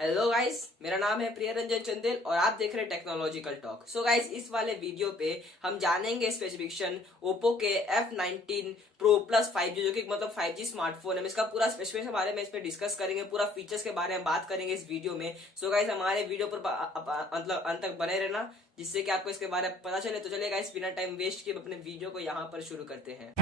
Hello guys, मेरा नाम है प्रिय रंजन चंदेल और आप देख रहे हैं टेक्नोलॉजिकल टॉक। सो गाइस, इस वाले वीडियो पे हम जानेंगे स्पेसिफिकेशन ओप्पो के F19 Pro+5G जो कि मतलब 5G स्मार्टफोन है। इसका पूरा स्पेसिफिकेशन के बारे में इसमें डिस्कस करेंगे, पूरा फीचर्स के बारे में बात करेंगे इस वीडियो में। सो गाइस, हमारे वीडियो पर मतलब अंत तक बने रहना, जिससे कि आपको इसके बारे में पता चले। तो चलिए गाइस, बिना टाइम वेस्ट किए अपने वीडियो को यहाँ पर शुरू करते हैं।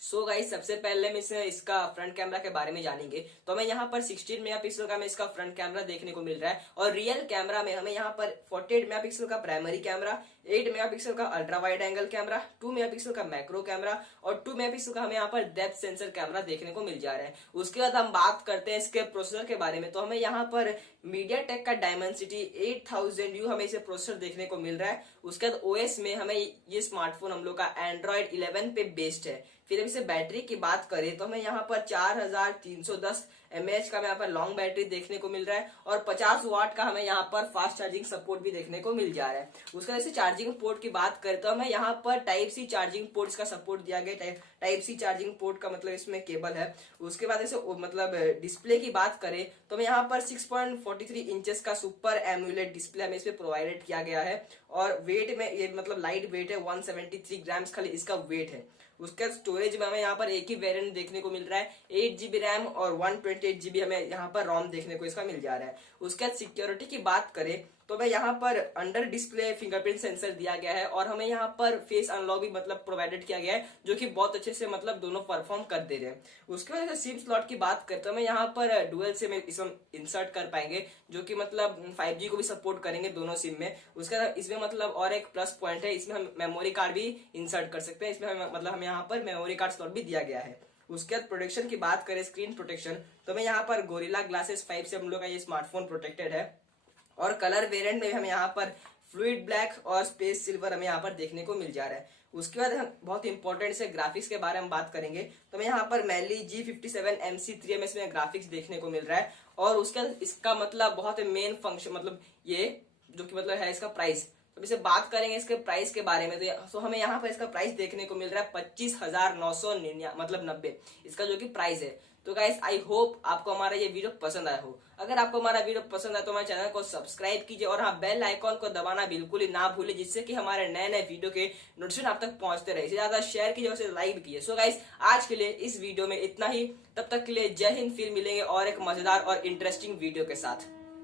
सो गाइस, सबसे पहले हम इसका फ्रंट कैमरा के बारे में जानेंगे। तो हमें यहाँ पर 16 मेगापिक्सल का हमें इसका फ्रंट कैमरा देखने को मिल रहा है और रियल कैमरा में हमें यहाँ पर 48 मेगापिक्सल का प्राइमरी कैमरा, 8 मेगापिक्सल का ultra wide angle camera, 2 megapixel का मैक्रो कैमरा और 2 मेगापिक्सल का हमें यहाँ पर डेप्थ सेंसर कैमरा देखने को मिल जा रहा है। उसके बाद हम बात करते हैं इसके प्रोसेसर के बारे में। तो हमें यहाँ पर मीडियाटेक का डायमेंसिटी 8000U हमें इसे प्रोसेसर देखने को मिल रहा है। उसके बाद ओएस में हमें ये स्मार्टफोन हम लोग का एंड्रॉइड 11 पे बेस्ड है। फिर इसे बैटरी की बात करें तो हमें यहाँ पर 4310 mAh का यहाँ पर लॉन्ग बैटरी देखने को मिल रहा है और 50 वाट का हमें यहाँ पर फास्ट चार्जिंग सपोर्ट भी देखने को मिल जा रहा है। उसके बाद चार्जिंग पोर्ट की बात करें तो हमें यहाँ पर टाइप सी चार्जिंग पोर्ट का सपोर्ट दिया गया। टाइप सी चार्जिंग पोर्ट का मतलब इसमें केबल है। उसके बाद इसे मतलब डिस्प्ले की बात करें तो हमें यहाँ पर 6.43 इंचेस का सुपर एमुलेट डिस्प्ले हमें इसमें प्रोवाइडेड किया गया है और वेट में ये मतलब लाइट वेट है, 173 ग्राम्स खाली इसका वेट है। उसके स्टोरेज में हमें यहाँ पर एक ही वेरिएंट देखने को मिल रहा है, 8GB रैम और 128GB हमें यहाँ पर रोम देखने को इसका मिल जा रहा है। उसके बाद सिक्योरिटी की बात करें तो हमें यहाँ पर अंडर डिस्प्ले फिंगरप्रिंट सेंसर दिया गया है और हमें यहाँ पर फेस अनलॉक भी मतलब प्रोवाइडेड किया गया है, जो कि बहुत अच्छे से मतलब दोनों परफॉर्म कर दे रहे हैं। उसके बाद सिम स्लॉट की बात करें तो हमें यहाँ पर डुअल सिम इसमें इंसर्ट कर पाएंगे, जो कि मतलब 5G को भी सपोर्ट करेंगे दोनों सिम में। उसके बाद इसमें मतलब और एक प्लस पॉइंट है, इसमें हम मेमोरी कार्ड भी इंसर्ट कर सकते हैं। इसमें हमें यहाँ पर मेमोरी कार्ड स्लॉट भी दिया गया है। उसके बाद प्रोटेक्शन की बात करें, स्क्रीन प्रोटेक्शन, तो हमें यहाँ पर गोरिल्ला ग्लासेस 5 से हम लोग का ये स्मार्टफोन प्रोटेक्टेड है और कलर वेरिएंट में हमें यहाँ पर फ्लूइड ब्लैक और स्पेस सिल्वर हमें यहाँ पर देखने को मिल जा रहा है। उसके बाद हम बहुत इंपॉर्टेंट से ग्राफिक्स के बारे में बात करेंगे तो हमें यहाँ पर मैली G57 MC3 में ग्राफिक्स देखने को मिल रहा है और उसके इसका मतलब बहुत मेन फंक्शन मतलब ये जो कि मतलब है इसका प्राइस। तो इसे बात करेंगे इसके प्राइस के बारे में तो हमें यहाँ पर इसका प्राइस देखने को मिल रहा है 25,999 मतलब 90 इसका जो कि प्राइस है। तो गाइस, आई होप आपको हमारा ये वीडियो पसंद आया हो। अगर आपको हमारा वीडियो पसंद आया तो हमारे चैनल को सब्सक्राइब कीजिए और हाँ, बेल आइकॉन को दबाना बिल्कुल ही ना भूले, जिससे कि हमारे नए नए वीडियो के नोटिफिकेशन आप तक पहुंचते रहे। इसे ज्यादा शेयर कीजिए और लाइक कीजिए। सो गाइस, आज के लिए इस वीडियो में इतना ही। तब तक के लिए जय हिंद। फिर मिलेंगे और एक मजेदार और इंटरेस्टिंग वीडियो के साथ।